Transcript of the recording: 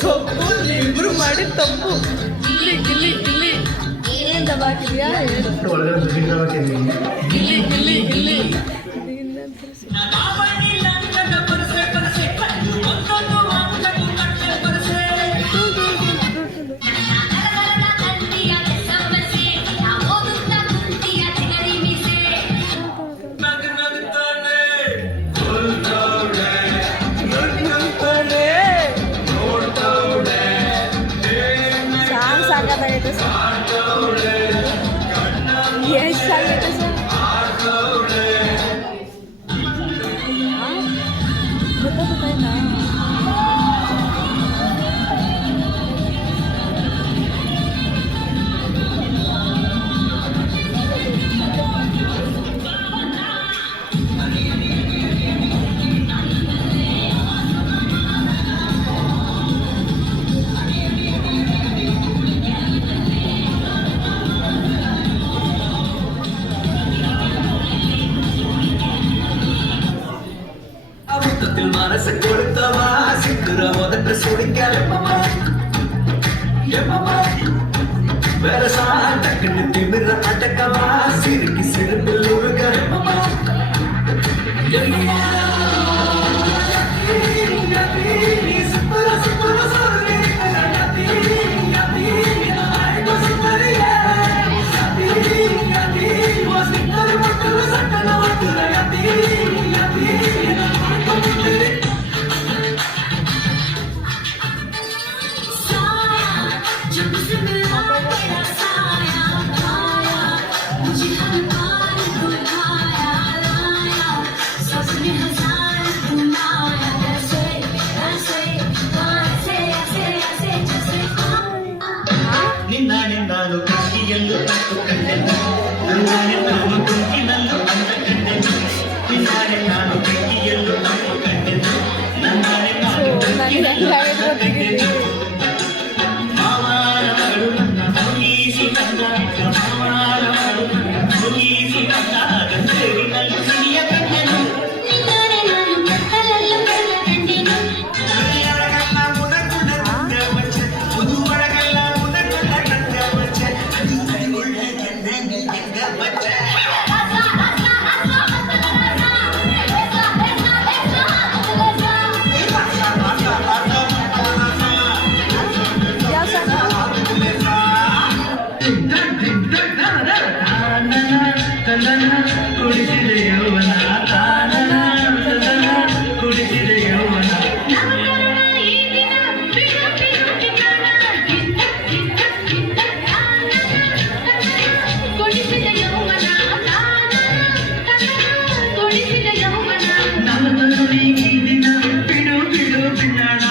ಸೊಪ್ಪು ಇಬ್ರು ಮಾಡಿ ತಪ್ಪು ಗಿಲ್ಲಿ ಗಿಲ್ಲಿ ಗಿಲ್ಲಿ ಏನ್ ದಬಾಕಿದ್ಯಾ ಗಿಲ್ಲಿ ಗಿಲ್ಲಿ ಗಿಲ್ಲಿ மனசு கொடுத்தவா சிக்குற முதற்ற சுடிக்கால வேற சாட்டக்குன்னு திமிர அடக்கவா சிறுக்கி சிறுப்பில் உருக ನಿನ್ನಾನು ಕೃಷಿಯಲ್ಲೂ ತಪ್ಪು ಕಂಡೆನು ನಾನು ಕುಂಕಿನಲ್ಲೂ ಅಂತ ಕಂಡೆನು ನಿನ್ನಾನೆ ನಾನು ಕೃಷಿಯಲ್ಲೂ ತಪ್ಪು ಕಂಡೆನು ನನ್ನಾನೆ ನಾನು ಕುಂಕಿನಲ್ಲೂ ಅಂತ ಕಂಡೆನು ಮಾವಾರ ಮಗಳು ನನ್ನ ಹೋಗಿಸಿ ಕಂದಾಗ ಮಾವಾರ ಮಗಳು ನನ್ನ ಹೋಗಿಸಿ ಕಂದಾಗ ಸೇರಿನಲ್ಲಿ ಸಿರಿಯ ಕಂಡೆನು ನಿನ್ನಾನೆ ನಾನು ಕತ್ತಲಲ್ಲೂ ಕಳ್ಳ ಕಂಡೆನು ಒಳಗಲ್ಲ ಮುನಗುಣ ಕಂಡ ವಚ್ಚ ಮುದು ಒಳಗಲ್ಲ ಮುನಗುಣ ಕಂಡ ವಚ್ಚ ಅದು ಒಳ್ಳೆ ಕಂಡೆ ಕಂಡ ವಚ್ಚ ಕುಡಿಸಿದೆ ಯೌವನ ಕುಡಿಸಿದೆ ಯೌವನ ನಮ್ಮನ್ನು ಈಗಿನ ಬಿಡು ಬಿಡು ಬಿಡೋಣ